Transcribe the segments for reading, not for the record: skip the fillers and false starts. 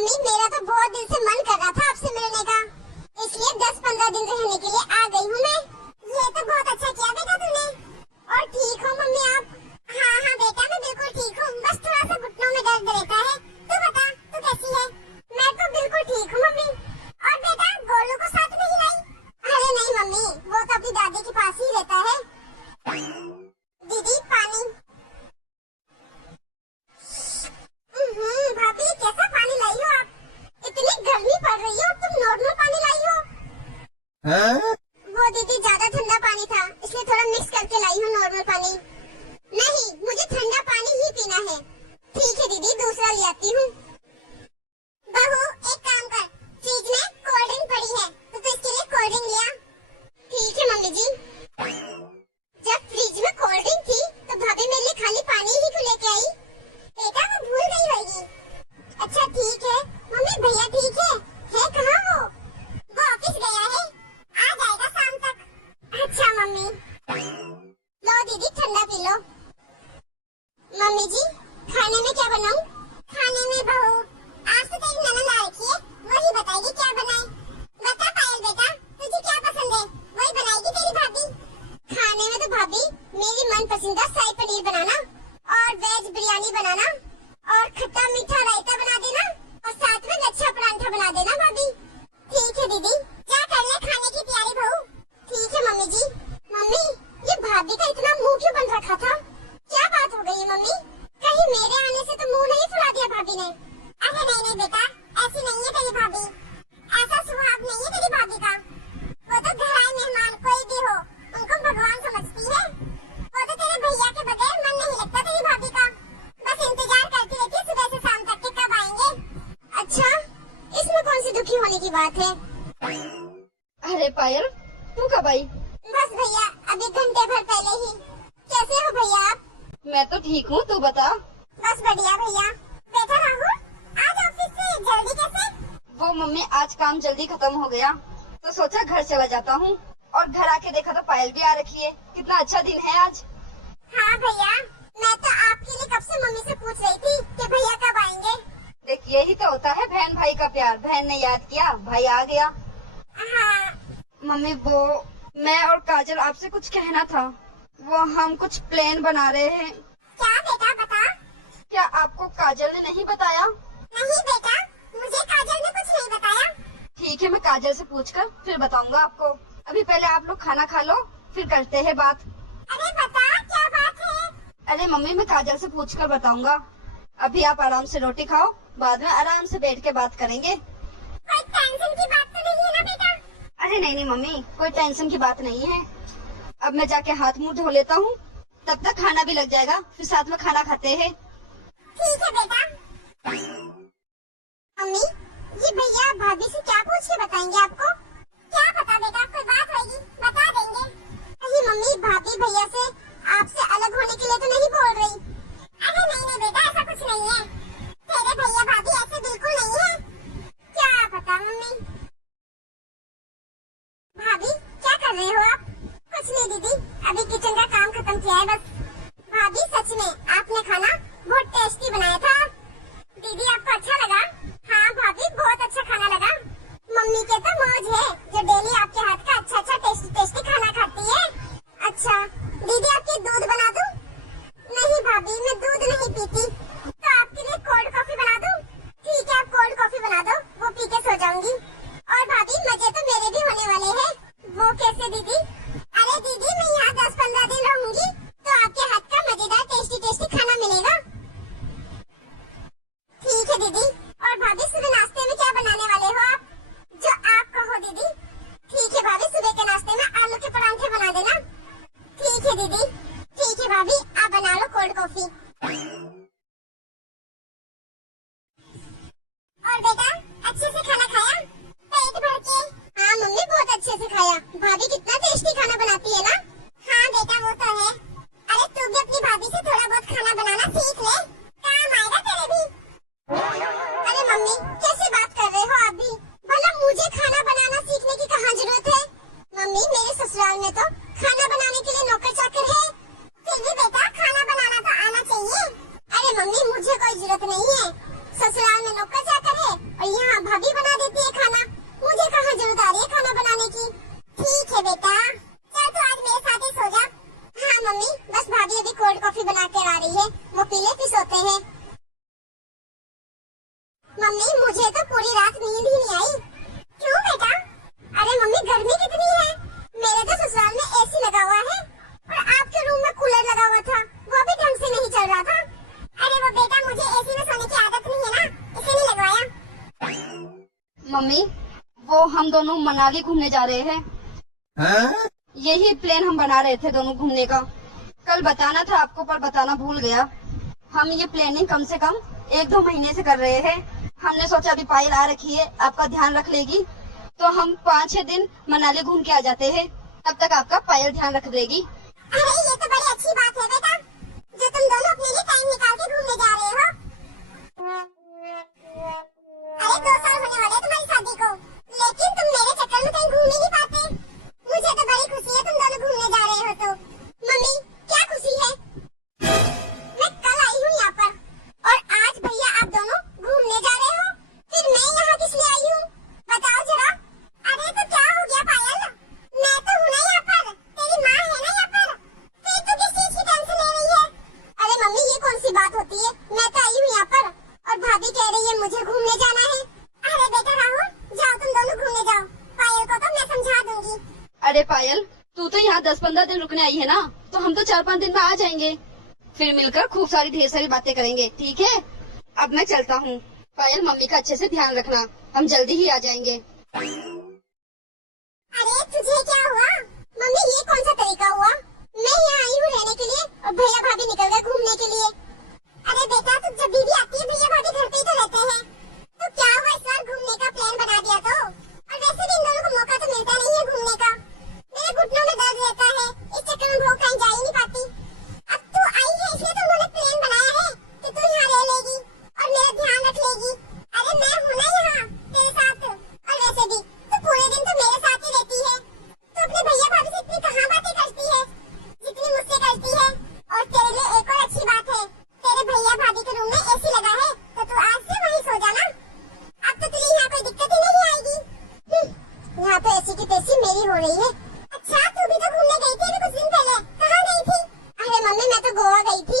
Mummy मेरा तो बहुत दिन से मन कर रहा था आपसे मिलने का, इसलिए 10-15 दिन रहने के लिए आ गई हूँ मैं। ये तो बहुत अच्छा किया बेटा तूने। और ठीक हो मम्मी आप? हाँ हाँ बेटा मैं बिल्कुल ठीक हूँ, बस थोड़ा सा घुटनों में दर्द रहता है। तू बता तू कैसी है? मैं तो बिल्कुल ठीक हूँ मम्मी। और बेटा गोलू को साथ नहीं लाई? अरे नहीं मम्मी, वो तो अपनी दादी के पास ही रहता है। दीदी पानी। भाभी कैसा पानी लाई हो आप? इतनी गर्मी पड़ रही हो, तुम नॉर्मल पानी लाई हो? हाँ? वो दीदी ज्यादा ठंडा पानी था, इसलिए थोड़ा मिक्स करके लाई हूँ नॉर्मल पानी। नहीं मुझे ठंडा पानी ही पीना है। ठीक है दीदी दूसरा ले आती हूँ। बहू एक काम कर, फ्रिज में कोल्ड ड्रिंक पड़ी है तो तू इसके लिए कोल्ड ड्रिंक ले आ। ठीक है मम्मी जी। जब फ्रिज में कोल्ड ड्रिंक थी तो भाभी मेरे लिए खाली पानी ही क्यों लेके आई? बेटा वो भूल गई होगी। अच्छा ठीक है मम्मी। भैया ठीक है कहाँ वो? वो ऑफिस गया है, आ जाएगा शाम तक। अच्छा मम्मी। लो दीदी ठंडा पी लो। मम्मी जी खाने में क्या बनाऊं? खाने में बहू आज तो तेरी ननद आ रखी है, वही बताएगी क्या बनाए। बता पायल बेटा तुझे क्या पसंद है, वही बनाएगी तेरी भाभी। खाने में तो भाभी मेरी मनपसंदीदा शाही पनीर बनाना और वेज बिरयानी बनाना और खट्टा मीठा रायता बना देना और साथ में लच्छा परांठा बना देना भाभी। ठीक है दीदी, क्या कर ले खाने की तैयारी बहू। ठीक है मम्मी जी। मम्मी ये भाभी का इतना मुंह क्यों बंद रखा था? क्या बात हो गई मम्मी? कहीं मेरे आने से तो मुंह नहीं फुला दिया भाभी ने? अरे नहीं बेटा ऐसी नहीं है तेरी भाभी, ऐसा स्वभाव नहीं है तेरी भाभी का। वो तो घर आए मेहमान कोई भी हो उनको भगवान समझती है। वो तो तेरे भैया के बगैर मन नहीं लगता तेरी भाभी का, बस इंतजार करती रहती है सुबह से शाम तक के कब आएंगे। अच्छा इसमें कौन सी दुखी होने की बात है? अरे पायल तू कब आई? बस भैया अभी घंटे भर पहले ही। कैसे हो भैया आप? मैं तो ठीक हूँ, तू बता। बस बढ़िया भैया। बेटा राहुल आज ऑफिस से जल्दी कैसे? वो मम्मी आज काम जल्दी खत्म हो गया तो सोचा घर चला जाता हूँ, और घर आके देखा तो पायल भी आ रखी है। कितना अच्छा दिन है आज। हाँ भैया मैं तो आपके लिए कब से मम्मी से पूछ रही थी कि भैया कब आएंगे। देख यही तो होता है बहन भाई का प्यार। बहन ने याद किया, भाई आ गया। हाँ मम्मी वो मैं और काजल आपसे कुछ कहना था। वो हम कुछ प्लान बना रहे हैं। क्या बेटा बता। क्या आपको काजल ने नहीं बताया? नहीं बेटा मुझे काजल ने कुछ नहीं बताया। ठीक है मैं काजल से पूछकर फिर बताऊंगा आपको। अभी पहले आप लोग खाना खा लो फिर करते हैं बात। अरे बता क्या बात है? अरे मम्मी मैं काजल से पूछकर बताऊंगा। अभी आप आराम से रोटी खाओ, बाद में आराम से बैठ के बात करेंगे। कोई टेंशन की बात तो नहीं है ना बेटा? अरे नहीं मम्मी कोई टेंशन की बात नहीं है। अब मैं जाके हाथ मुंह धो लेता हूँ, तब तक खाना भी लग जाएगा, फिर साथ में खाना खाते हैं। ठीक है बेटा। मम्मी ये भैया भाभी से क्या पूछ के बताएंगे आपको? क्या पता बेटा, कोई बात होगी बता देंगे। कहीं मम्मी भाभी भैया से आपसे अलग होने के लिए तो नहीं बोल रही? अरे नहीं बेटा ऐसा कुछ नहीं है, तेरे भैया भाभी ऐसे बिल्कुल नहीं है। क्या पता मम्मी। भाभी क्या कर रहे हो आप? कुछ नहीं दीदी अभी किचन का काम खत्म किया है बस। भाभी सच में आपने खाना बहुत टेस्टी बनाया था। दीदी आपको अच्छा लगा? हाँ भाभी बहुत अच्छा खाना लगा। मम्मी के तो मौज है जो डेली आपके हाथ का अच्छा टेस्टी खाना खाती है। अच्छा दीदी आपके दूध बना दूं? नहीं भाभी मैं दूध नहीं पीती, तो आपके लिए कोल्ड कॉफी बना दूं? ठीक है आप कोल्ड कॉफी बना दो, वो पी के सो जाऊंगी। और भाभी मजे तो मेरे भी होने वाले हैं। वो कैसे दीदी? अरे दीदी मैं यहाँ 10-15 दिन रहूंगी तो आपके हाथ का मजेदार टेस्टी खाना मिलेगा। ठीक है दीदी। और भाभी सुबह नाश्ते में क्या बनाने वाले हो आप? जो आप कहो दीदी। ठीक है भाभी सुबह के नाश्ते में आलू के परांठे बना देना। ठीक है दीदी। ठीक है भाभी आप बना लो कोल्ड कॉफी। और बेटा अच्छे से खाना खाया? पेट भर के? हाँ मम्मी बहुत अच्छे से खाया। भाभी कितना टेस्टी खाना बनाती है ना? हाँ बेटा वो तो है। अरे तू भी अपनी भाभी से थोड़ा बहुत खाना बनाना सीख ले, काम आएगा तेरे भी। अरे मम्मी कैसे बात कर रहे हो आप भी? भला मुझे खाना बनाना सीखने की कहाँ जरूरत है? मम्मी मेरे ससुराल में तो खाना बनाने के लिए नौकर चाकर है। फिर भी बेटा खाना बनाना तो आना चाहिए। अरे मम्मी मुझे कोई जरूरत नहीं है, ससुराल में नौकर चाकर है मम्मी मुझे तो पूरी रात नींद ही नहीं आई। क्यों बेटा? अरे मम्मी गर्मी कितनी है। मेरे तो ससुराल में एसी लगा हुआ है और आपके रूम में कूलर लगा हुआ था, वो भी ढंग से नहीं चल रहा था। अरे वो बेटा मुझे एसी में सोने की आदत नहीं है ना, इसलिए नहीं लगवाया। मम्मी वो हम दोनों मनाली घूमने जा रहे हैं। यही प्लान हम बना रहे थे दोनों घूमने का। कल बताना था आपको पर बताना भूल गया। हम ये प्लानिंग कम से कम 1-2 महीने से कर रहे हैं। हमने सोचा अभी पायल आ रखी है, आपका ध्यान रख लेगी तो हम 5-6 दिन मनाली घूम के आ जाते हैं। तब तक आपका पायल ध्यान रख देगी। अरे ये तो बड़ी अच्छी बात है बेटा, जो तुम दोनों अपने लिए टाइम निकाल के घूमने जा रहे हो। अरे 2 साल होने वाले तुम्हारी शादी को, लेकिन तुम मेरे चक्कर में कहीं घूम ही नहीं पाते। मुझे तो बड़ी खुशी है तुम दोनों घूमने जा रहे हो तो। मम्मी क्या खुशी है? मैं कल आई हूँ यहाँ पर और आज भैया आप दोनों घूमने जा रहे हो, फिर मैं यहाँ किस लिए आई हूँ बताओ जरा। अरे तो क्या हो गया पायल, मैं तो हूँ ना यहाँ पर, तेरी माँ है ना यहाँ पर, फिर तू किस चीज की टेंशन ले रही है? अरे मम्मी ये कौन सी बात होती है, मैं तो आई हूँ यहाँ पर और भाभी कह रही है मुझे घूमने जाना है। अरे बेटा राहुल जाओ तुम दोनों घूमने जाओ, पायल को तो मैं समझा दूंगी। अरे पायल तू तो यहाँ 10-15 दिन रुकने आई है ना, तो हम तो 4-5 दिन में आ जाएंगे। फिर मिलकर खूब सारी ढेर सारी बातें करेंगे, ठीक है? अब मैं चलता हूँ। पायल मम्मी का अच्छे से ध्यान रखना, हम जल्दी ही आ जाएंगे। अरे तुझे क्या हुआ? मम्मी ये कौन सा तरीका हुआ? मैं यहाँ आई हूँ रहने के लिए और भैया भाभी निकल गए घूमने के लिए। अरे बेटा तू जब भी आती है भैया भाभी घर पे ही तो रहते हैं, तो क्या हुआ इस बार घूमने का प्लान बना दिया तो? और वैसे भी इन दोनों को मौका तो मिलता नहीं है घूमने का। मेरे घुटनों में दर्द रहता है, इस चक्कर में वो कहीं जा ही नहीं पाती। अब तू आई है इसलिए तो उन्होंने प्लान बनाया है कि तू यहाँ रह लेगी और मेरा ध्यान रख लेगी। अरे मैं हूँ ना यहाँ तेरे साथ, और वैसे भी तू पूरे दिन तो मेरे साथ ही रहती है। तू अपने भैया भाभी से इतनी कहाँ बातें करती है जितनी मुझसे करती है। और तेरे लिए एक और अच्छी बात है, तेरे भैया भाभी के रूम में एसी लगा है तो तू आज से वहीं सो जाना। अब तो तुझे यहाँ कोई दिक्कत ही नहीं आएगी। यहाँ तो एसी की तेजी मेरी हो रही है। अच्छा तू भी तो घूमने गई थी अभी कुछ दिन पहले, कहाँ गई थी? अरे मम्मी मैं तो गोवा गई थी,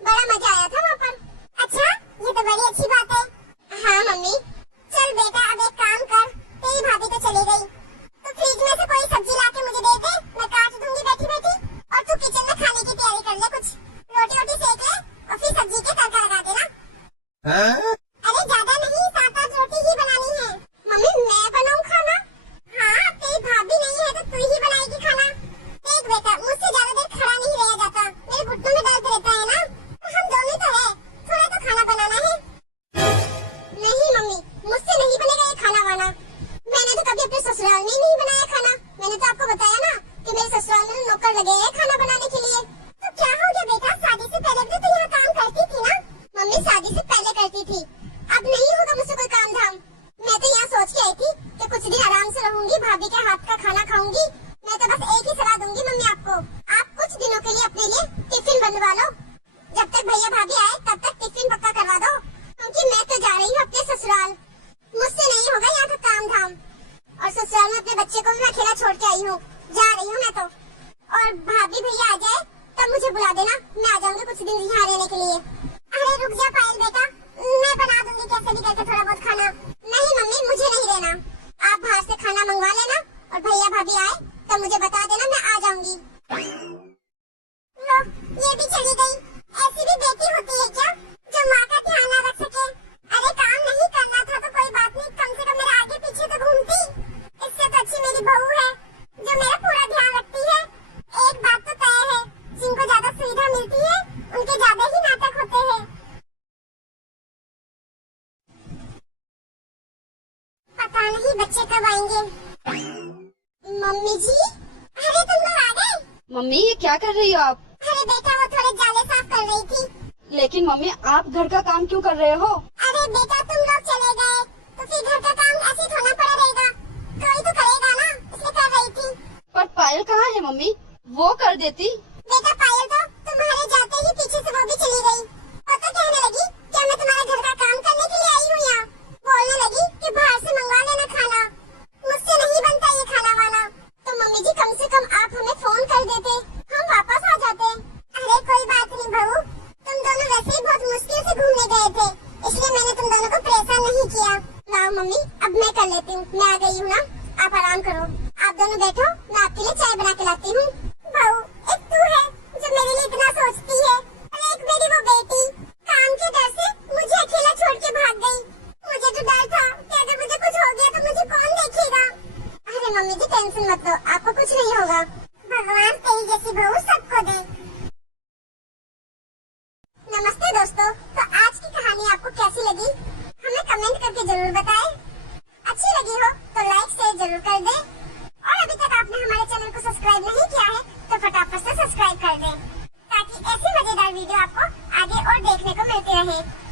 बड़ा मजा आया था वहाँ पर। अच्छा ये तो बड़ी अच्छी बात है। हाँ मम्मी चल बेटा अब एक काम कर, तेरी भाभी तो चली गई तो फ्रिज में से कोई सब्जी ला के मुझे दे दे, मैं काट दूंगी बैठी बैठी। और तू किचन में खाने की तैयारी कर ले, कुछ रोटी वोटी सेक ले और फिर सब्जी के तड़का लगा देना। अरे ज्यादा नहीं 7-8 रोटी ही बनानी है। मम्मी मैं बनाऊँ खाना? हाँ तेरी भाभी नहीं है तो तू ही बनाएगी खाना। देख बेटा मुझसे ज्यादा देर खड़ा नहीं रहा जाता, मेरे घुटनों में दर्द रहता है ना, तो हम दोनों तो है, थोड़ा तो खाना बनाना है। नहीं मम्मी मुझसे नहीं बनेगा ये खाना वाना, मैंने तो कभी अपने ससुराल में नहीं बनाया खाना। मैंने तो आपको बताया ना कि मेरे ससुराल में नौकर लगे हैं खाना बनाने के लिए। तो क्या हो गया बेटा, शादी से पहले भी तो यहाँ काम करती थी ना? मम्मी शादी से पहले करती थी, अब नहीं होगा मुझसे कोई काम धाम। मैं तो यहाँ सोच के आई थी कि कुछ दिन आराम से रहूंगी, भाभी के हाथ का खाना खाऊंगी। मैं तो बस एक ही सलाह दूंगी मम्मी आपको, आप कुछ दिनों के लिए अपने लिए टिफिन बनवा लो। जब तक भैया भाभी आए तब तक टिफिन पक्का करवा दो, क्योंकि मैं तो जा रही हूँ अपने ससुराल, मुझसे नहीं होगा यहाँ का काम धाम। और ससुराल में अपने बच्चे को भी मैं अकेला छोड़ के आई हूँ, जा रही हूँ मैं तो। और भाभी भैया आ जाए तब मुझे बुला देना, मैं आ जाऊंगी कुछ दिन यहाँ रहने के लिए। अरे रुक जा पायल बेटा, मैं बना दूंगी कैसे भी करके थोड़ा बहुत खाना। नहीं मम्मी मुझे नहीं रहना, आप बाहर से खाना मंगवा लेना और भैया भाभी आए तो मुझे बता देना, मैं आ जाऊंगी। लो ये भी चली गई, ऐसी भी बेटी होती है क्या जो माँ का ध्यान न रख सके? अरे काम नहीं करना था तो कोई बात नहीं, कम से कम मेरे आगे पीछे तो घूमती। इससे तो अच्छी मेरी बहू है जो मेरा पूरा ध्यान रखती है। एक बात तो तय है, जिनको ज्यादा सुविधा मिलती है उनके ज्यादा ही नाटक होते हैं। पता नहीं बच्चे कब आएंगे। मम्मी जी अरे तुम लोग आ गए। मम्मी ये क्या कर रही हो आप? अरे बेटा वो थोड़े जाले साफ कर रही थी। लेकिन मम्मी आप घर का काम क्यों कर रहे हो? अरे बेटा तुम लोग चले गए तो फिर घर का काम ऐसे थोड़ा पड़ा रहेगा, कोई तो करेगा ना, इसलिए कर रही थी। पर पायल कहाँ है मम्मी, वो कर देती। बेटा पायल तो तुम्हारे जाते ही पीछे से वो भी चली गई और तो कहने लगी क्या मैं तुम्हारे घर का काम करने के लिए आई हूँ यहाँ। बोलने लगी कि बाहर से मंगवा लेना खाना, मुझसे नहीं बनता ये खाना वाना। तो मम्मी जी कम से कम आप हमें फोन कर देते, हम वापस आ जाते। अरे कोई बात नहीं बहू, तुम दोनों वैसे ही बहुत मुश्किल से घूमने गए थे, इसलिए मैंने तुम दोनों को परेशान नहीं आओ मम्मी, अब मैं कर लेती हूँ, मैं आ गई हूँ ना, आप आराम करो। आप दोनों बैठो, मैं आपके लिए चाय बना के लाती हूँ। बहू, एक तू है जो मेरे लिए इतना सोचती है, और एक मेरी वो बेटी काम के डर से मुझे अकेला छोड़ के भाग गई। मुझे तो डर था कि अगर मुझे कुछ हो गया तो मुझे कौन देखेगा। अरे मम्मी जी टेंशन मत लो, आपको कुछ नहीं होगा। भगवान तेरी जैसी बहू सबको दे। नमस्ते दोस्तों, तो आज की कहानी आपको कैसी लगी हमें कमेंट करके जरूर बताएं। अच्छी लगी हो तो लाइक शेयर जरूर कर दें, और अभी तक आपने हमारे चैनल को सब्सक्राइब नहीं किया है तो फटाफट से सब्सक्राइब कर दें, ताकि ऐसी मजेदार वीडियो आपको आगे और देखने को मिलती रहे।